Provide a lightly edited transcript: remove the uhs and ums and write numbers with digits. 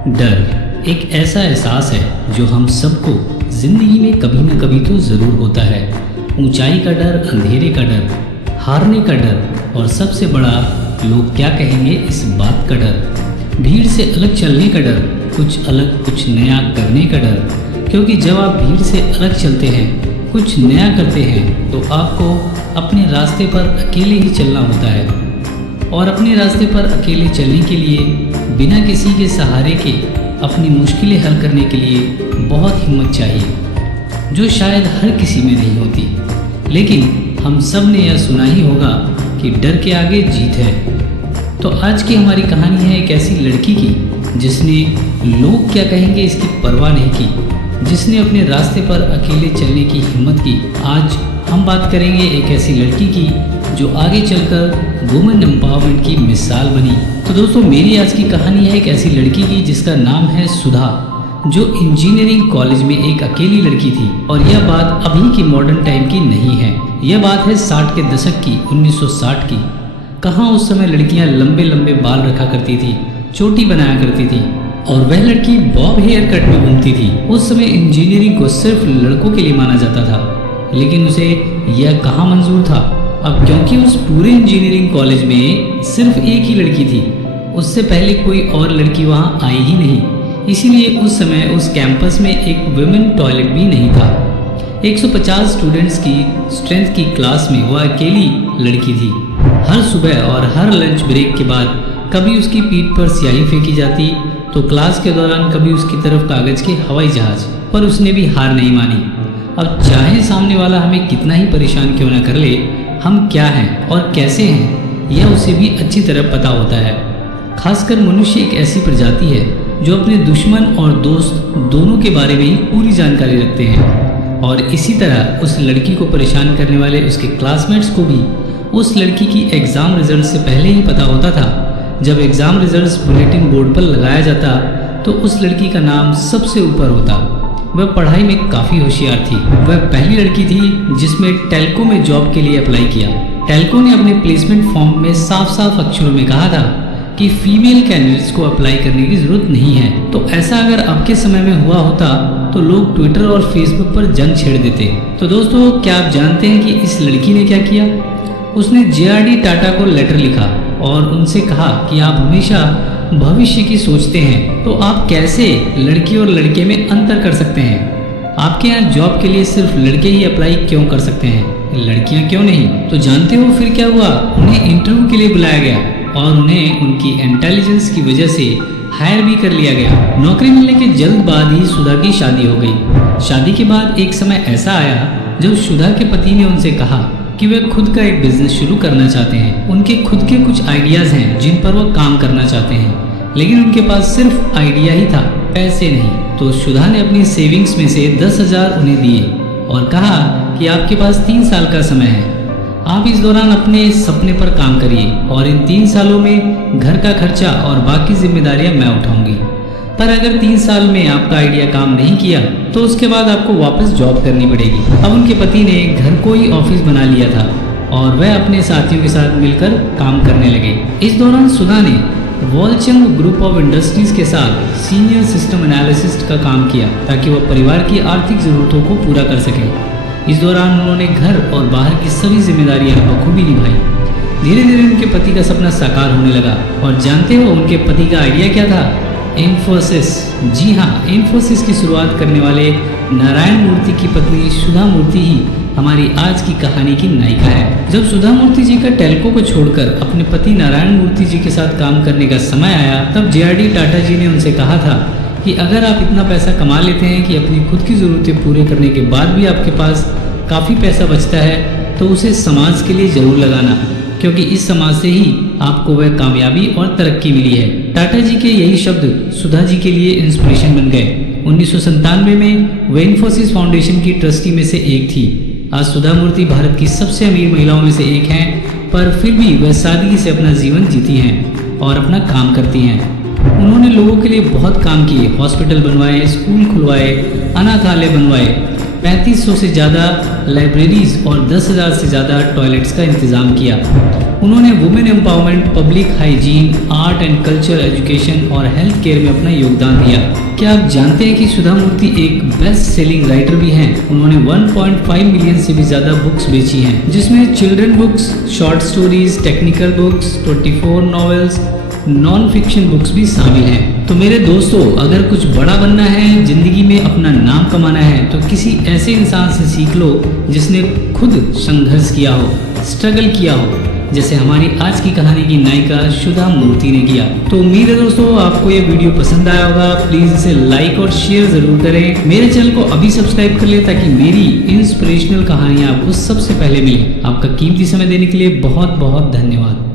डर एक ऐसा एहसास है जो हम सबको ज़िंदगी में कभी न कभी तो ज़रूर होता है। ऊंचाई का डर, अंधेरे का डर, हारने का डर और सबसे बड़ा लोग क्या कहेंगे इस बात का डर। भीड़ से अलग चलने का डर, कुछ अलग कुछ नया करने का डर। क्योंकि जब आप भीड़ से अलग चलते हैं, कुछ नया करते हैं, तो आपको अपने रास्ते पर अकेले ही चलना होता है। और अपने रास्ते पर अकेले चलने के लिए बिना किसी के सहारे के अपनी मुश्किलें हल करने के लिए बहुत हिम्मत चाहिए, जो शायद हर किसी में नहीं होती। लेकिन हम सब ने यह सुना ही होगा कि डर के आगे जीत है। तो आज की हमारी कहानी है एक ऐसी लड़की की जिसने लोग क्या कहेंगे इसकी परवाह नहीं की, जिसने अपने रास्ते पर अकेले चलने की हिम्मत की। आज हम बात करेंगे एक ऐसी लड़की की जो आगे चलकर वुमेन एम्पावरमेंट की मिसाल बनी। तो दोस्तों, मेरी आज की कहानी है एक ऐसी लड़की की जिसका नाम है सुधा, जो इंजीनियरिंग कॉलेज में एक अकेली लड़की थी। और यह बात अभी की मॉडर्न टाइम की नहीं है, यह बात है 60 के दशक की, 1960 की। कहाँ उस समय लड़कियां लंबे लंबे बाल रखा करती थी, चोटी बनाया करती थी, और वह लड़की बॉब हेयर कट में घूमती थी। उस समय इंजीनियरिंग को सिर्फ लड़कों के लिए माना जाता था, लेकिन उसे यह कहाँ मंजूर था। अब क्योंकि उस पूरे इंजीनियरिंग कॉलेज में सिर्फ एक ही लड़की थी, उससे पहले कोई और लड़की वहाँ आई ही नहीं, इसीलिए उस समय उस कैंपस में एक वुमेन टॉयलेट भी नहीं था। 150 स्टूडेंट्स की स्ट्रेंथ की क्लास में वह अकेली लड़की थी। हर सुबह और हर लंच ब्रेक के बाद कभी उसकी पीठ पर स्याही फेंकी जाती, तो क्लास के दौरान कभी उसकी तरफ कागज के हवाई जहाज, पर उसने भी हार नहीं मानी। अब चाहे सामने वाला हमें कितना ही परेशान क्यों न कर ले, हम क्या हैं और कैसे हैं यह उसे भी अच्छी तरह पता होता है। खासकर मनुष्य एक ऐसी प्रजाति है जो अपने दुश्मन और दोस्त दोनों के बारे में ही पूरी जानकारी रखते हैं। और इसी तरह उस लड़की को परेशान करने वाले उसके क्लासमेट्स को भी उस लड़की की एग्ज़ाम रिजल्ट से पहले ही पता होता था। जब एग्ज़ाम रिजल्ट्स बुलेटिन बोर्ड पर लगाया जाता तो उस लड़की का नाम सबसे ऊपर होता। वह पढ़ाई में काफ़ी होशियार थी। वह पहली लड़की थी जिसमें टेल्को में जॉब के लिए अप्लाई किया। टेल्को ने अपने प्लेसमेंट फॉर्म में साफ साफ अक्षरों में कहा था कि फीमेल कैंडिडेट्स को अप्लाई करने की ज़रूरत नहीं है। तो ऐसा अगर अब के समय में हुआ होता तो लोग ट्विटर और फेसबुक पर जंग छेड़ देते। तो दोस्तों, क्या आप जानते हैं कि इस लड़की ने क्या किया? उसने JRD टाटा को लेटर लिखा और उनसे कहा कि आप हमेशा भविष्य की सोचते हैं, तो आप कैसे लड़की और लड़के में अंतर कर सकते हैं? आपके यहाँ जॉब के लिए सिर्फ लड़के ही अप्लाई क्यों कर सकते हैं, लड़कियाँ क्यों नहीं? तो जानते हो फिर क्या हुआ? उन्हें इंटरव्यू के लिए बुलाया गया और उन्हें उनकी इंटेलिजेंस की वजह से हायर भी कर लिया गया। नौकरी मिलने के जल्द बाद ही सुधा की शादी हो गई। शादी के बाद एक समय ऐसा आया जब सुधा के पति ने उनसे कहा कि वे खुद का एक बिजनेस शुरू करना चाहते हैं। उनके खुद के कुछ आइडियाज़ हैं जिन पर वो काम करना चाहते हैं, लेकिन उनके पास सिर्फ आइडिया ही था, पैसे नहीं। तो सुधा ने अपनी सेविंग्स में से 10,000 उन्हें दिए और कहा कि आपके पास 3 साल का समय है, आप इस दौरान अपने सपने पर काम करिए और इन 3 सालों में घर का खर्चा और बाकी जिम्मेदारियां मैं उठाऊंगी। पर अगर 3 साल में आपका आइडिया काम नहीं किया तो उसके बाद आपको वापस जॉब करनी पड़ेगी। अब उनके पति ने घर को ही ऑफिस बना लिया था और वह अपने साथियों के साथ मिलकर काम करने लगे। इस दौरान सुधा ने वॉलचंद ग्रुप ऑफ इंडस्ट्रीज के साथ सीनियर सिस्टम एनालिसिस्ट का काम किया ताकि वह परिवार की आर्थिक ज़रूरतों को पूरा कर सके। इस दौरान उन्होंने घर और बाहर की सभी जिम्मेदारियां बखूबी निभाई। धीरे धीरे उनके पति का सपना साकार होने लगा। और जानते हो उनके पति का आइडिया क्या था? इन्फोसिस। जी हाँ, इन्फोसिस की शुरुआत करने वाले नारायण मूर्ति की पत्नी सुधा मूर्ति ही हमारी आज की कहानी की नायिका है। जब सुधा मूर्ति जी का टेल्को को छोड़कर अपने पति नारायण मूर्ति जी के साथ काम करने का समय आया, तब JRD टाटा जी ने उनसे कहा था कि अगर आप इतना पैसा कमा लेते हैं कि अपनी खुद की ज़रूरतें पूरे करने के बाद भी आपके पास काफ़ी पैसा बचता है, तो उसे समाज के लिए ज़रूर लगाना, क्योंकि इस समाज से ही आपको वह कामयाबी और तरक्की मिली है। टाटा जी के यही शब्द सुधा जी के लिए इंस्पिरेशन बन गए। 1997 में वे इन्फोसिस फाउंडेशन की ट्रस्टी में से एक थी। आज सुधा मूर्ति भारत की सबसे अमीर महिलाओं में से एक हैं, पर फिर भी वह सादगी से अपना जीवन जीती हैं और अपना काम करती हैं। उन्होंने लोगों के लिए बहुत काम किए, हॉस्पिटल बनवाए, स्कूल खुलवाए, अनाथालय बनवाए, 3500 से ज़्यादा लाइब्रेरीज और 10,000 से ज़्यादा टॉयलेट्स का इंतज़ाम किया। उन्होंने women empowerment, public hygiene, art and culture, education और हेल्थ केयर में अपना योगदान दिया। क्या आप जानते हैं कि सुधा मूर्ति एक बेस्ट सेलिंग राइटर भी हैं? उन्होंने 1.5 मिलियन से भी ज़्यादा बुक्स बेची हैं, जिसमें children books, short stories, technical books, 24 novels, non fiction books भी शामिल हैं। तो मेरे दोस्तों, अगर कुछ बड़ा बनना है, जिंदगी में अपना नाम कमाना है, तो किसी ऐसे इंसान से सीख लो जिसने खुद संघर्ष किया हो, स्ट्रगल किया हो, जैसे हमारी आज की कहानी की नायिका सुधा मूर्ति ने किया। तो उम्मीद है दोस्तों आपको ये वीडियो पसंद आया होगा। प्लीज इसे लाइक और शेयर जरूर करें। मेरे चैनल को अभी सब्सक्राइब कर ले ताकि मेरी इंस्पिरेशनल कहानियां आपको सबसे पहले मिले। आपका कीमती समय देने के लिए बहुत बहुत धन्यवाद।